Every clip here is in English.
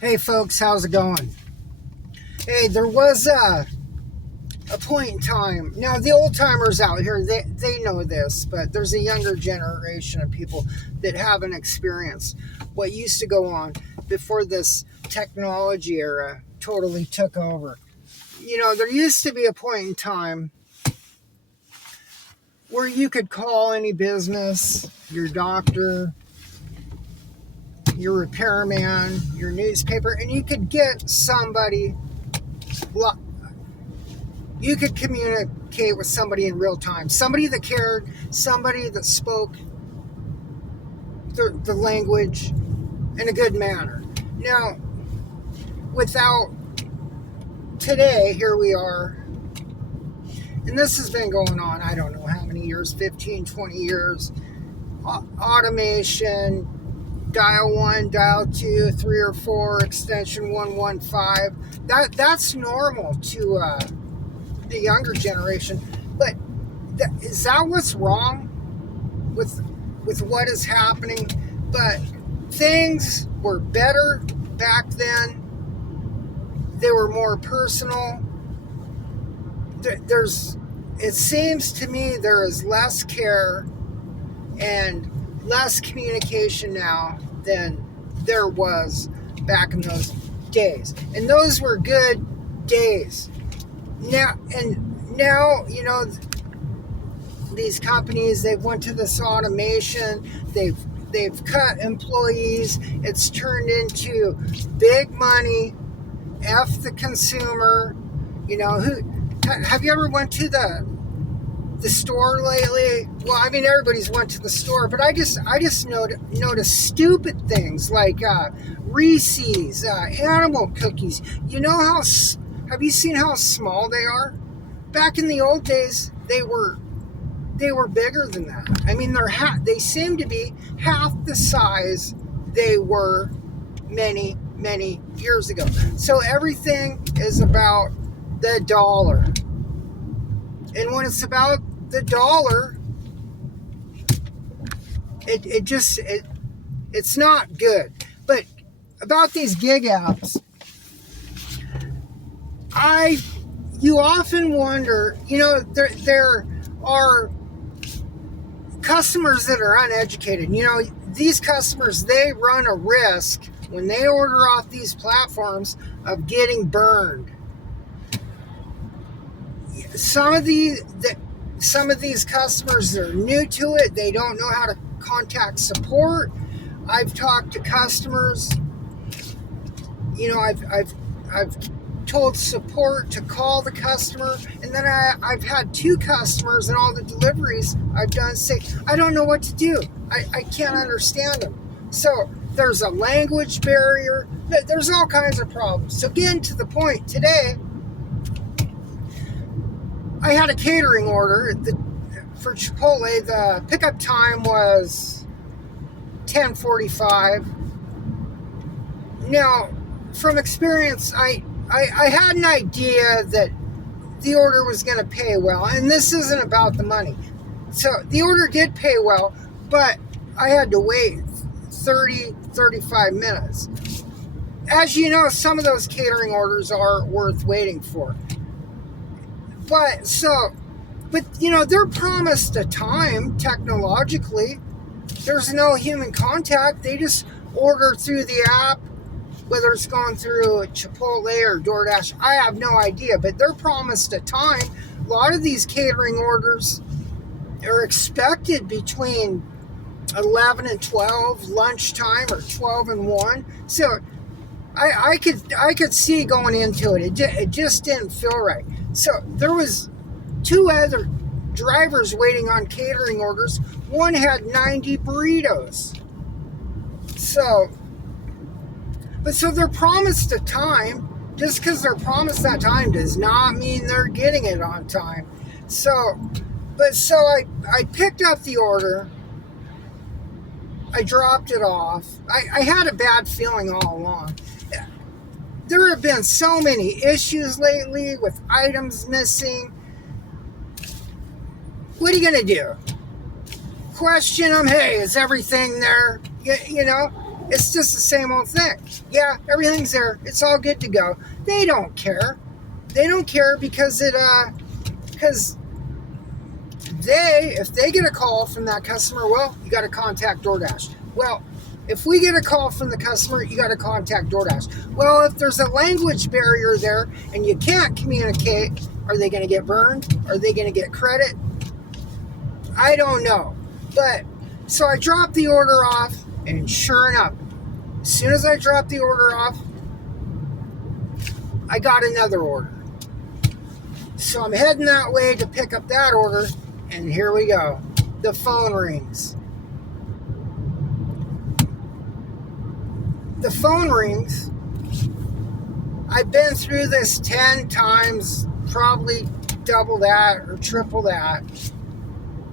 Hey folks, how's it going? Hey, there was a point in time. Now the old timers out here, they know this, but there's a younger generation of people that haven't experienced what used to go on before this technology era totally took over. There used to be a point in time where you could call any business, your doctor, your repairman, your newspaper, and you could get somebody. You could communicate with somebody in real time, somebody that cared, somebody that spoke the language in a good manner. Now, without today, here we are, and this has been going on, I don't know how many years, 15, 20 years, automation, dial 1, dial 2, 3 or 4, extension 115. That's normal to the younger generation, but is that what's wrong with what is happening? But things were better back then. They were more personal. It seems to me there is less care and less communication now than there was back in those days, and those were good days. Now, these companies, they've went to this automation, they've cut employees, it's turned into big money, F the consumer. Have you ever went to the store lately? Well, I mean, everybody's went to the store, but I just noticed stupid things like Reese's, animal cookies. Have you seen how small they are? Back in the old days, they were bigger than that. I mean, they seem to be half the size they were many, many years ago. So everything is about the dollar. And when it's about the dollar, it's not good. But about these gig apps, you often wonder, there are customers that are uneducated. These customers, they run a risk when they order off these platforms of getting burned. Some of these customers are new to it. They don't know how to contact support. I've talked to customers. I've told support to call the customer, and then I've had 2 customers and all the deliveries I've done say, I don't know what to do. I can't understand them. So there's a language barrier. There's all kinds of problems. So getting to the point, today, I had a catering order for Chipotle. The pickup time was 10:45. Now, from experience, I had an idea that the order was going to pay well, and this isn't about the money. So the order did pay well, but I had to wait 35 minutes. As you know, some of those catering orders are worth waiting for. But they're promised a time technologically. There's no human contact. They just order through the app. Whether it's going through Chipotle or DoorDash, I have no idea, but they're promised a time. A lot of these catering orders are expected between 11 and 12, lunchtime, or 12 and 1. So I could see going into it. It just didn't feel right. So there was 2 other drivers waiting on catering orders. One had 90 burritos. So they're promised a time. Just because they're promised that time does not mean they're getting it on time. So I picked up the order. I dropped it off. I had a bad feeling all along. There have been so many issues lately with items missing. What are you going to do? Question them, hey, is everything there? It's just the same old thing. Yeah, everything's there. It's all good to go. They don't care. They don't care because because if they get a call from that customer, well, you got to contact DoorDash. Well, if we get a call from the customer, you got to contact DoorDash. Well, if there's a language barrier there and you can't communicate, are they going to get burned? Are they going to get credit? I don't know. But so I dropped the order off, and sure enough, as soon as I dropped the order off, I got another order. So I'm heading that way to pick up that order, and here we go. The phone rings. The phone rings. I've been through this 10 times, probably double that or triple that.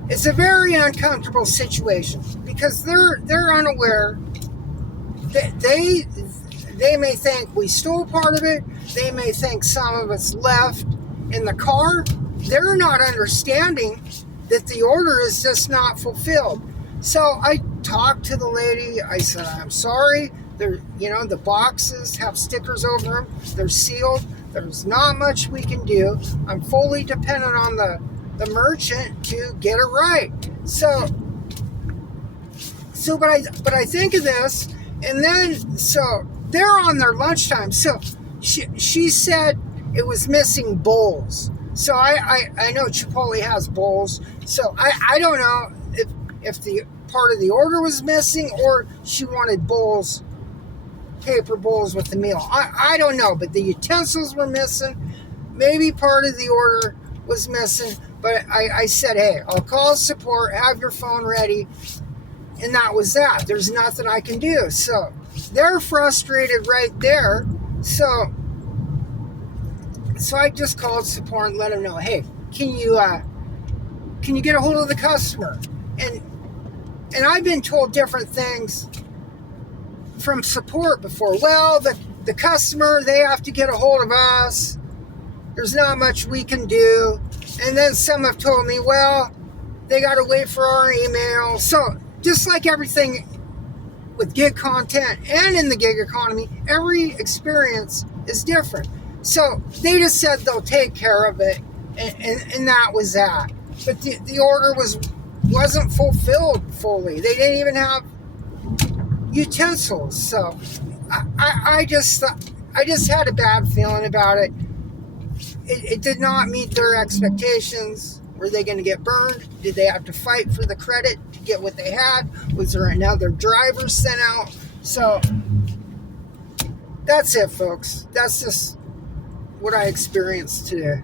It's a very uncomfortable situation because they're unaware that they may think we stole part of it. They may think some of it's left in the car. They're not understanding that the order is just not fulfilled. So I talked to the lady. I said, I'm sorry. The boxes have stickers over them. They're sealed. There's not much we can do. I'm fully dependent on the merchant to get it right. But I think of this, and then so they're on their lunchtime. So she said it was missing bowls. So I know Chipotle has bowls. So I don't know if the part of the order was missing or she wanted bowls, paper bowls with the meal. I don't know, but the utensils were missing. Maybe part of the order was missing. But I said, hey, I'll call support, have your phone ready. And that was that. There's nothing I can do. So they're frustrated right there. So I just called support and let them know, hey, can you get a hold of the customer? And I've been told different things from support before. Well, the customer, they have to get a hold of us. There's not much we can do. And then some have told me, well, they got to wait for our email. So just like everything with gig content and in the gig economy, every experience is different. So they just said they'll take care of it, and that was that. But the order wasn't fulfilled fully. They didn't even have utensils. So I just had a bad feeling about it. It did not meet their expectations. Were they going to get burned? Did they have to fight for the credit to get what they had? Was there another driver sent out? So that's it, folks. That's just what I experienced today.